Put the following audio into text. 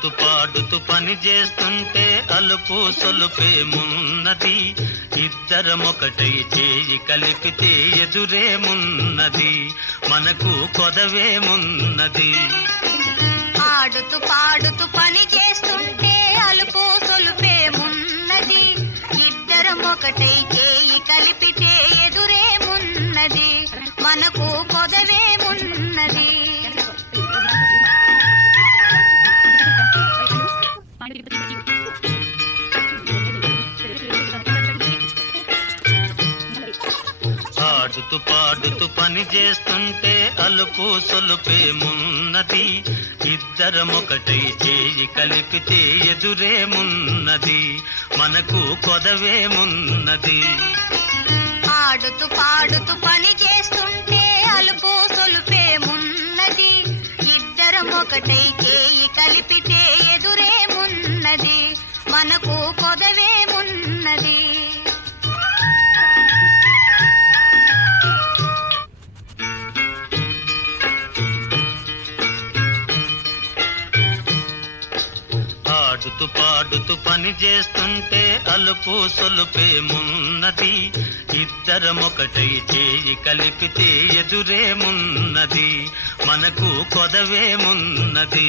ఆడుతూ పాడుతూ పని చేస్తుంటే అలుపు సొలుపేమున్నది, ఇద్దరమొకటై చేయి కలిపితే ఎదురేమున్నది, మనకు కొదవేమున్నది. ఆడుతూ పాడుతూ పని చేస్తుంటే అలుపు సొలుపేమున్నది, ఇద్దరం ఒకటై చేయి కలిపితే ఎదురేమున్నది, మనకు కొదవేమున్నది. ఆడుతూ పాడుతూ పని చేస్తుంటే అలుపు సొలుపేమున్నది, ఇద్దరమొకటై చేయి కలిపితే ఎదురేమున్నది, మనకు కొదవేమున్నది. ఆడుతూ పాడుతూ పని చేస్తుంటే అలుపు సొలుపేమున్నది, ఇద్దరం ఒకటై చేయి కలిపితే ఎదురేమున్నది, మనకు కొదవేమున్నది. ఆడుతూ పాడుతూ పని చేస్తుంటే అలుపు సొలుపేమున్నది, ఇద్దరమొకటై చేయి కలిపితే ఎదురేమున్నది, మనకు కొదవేమున్నది.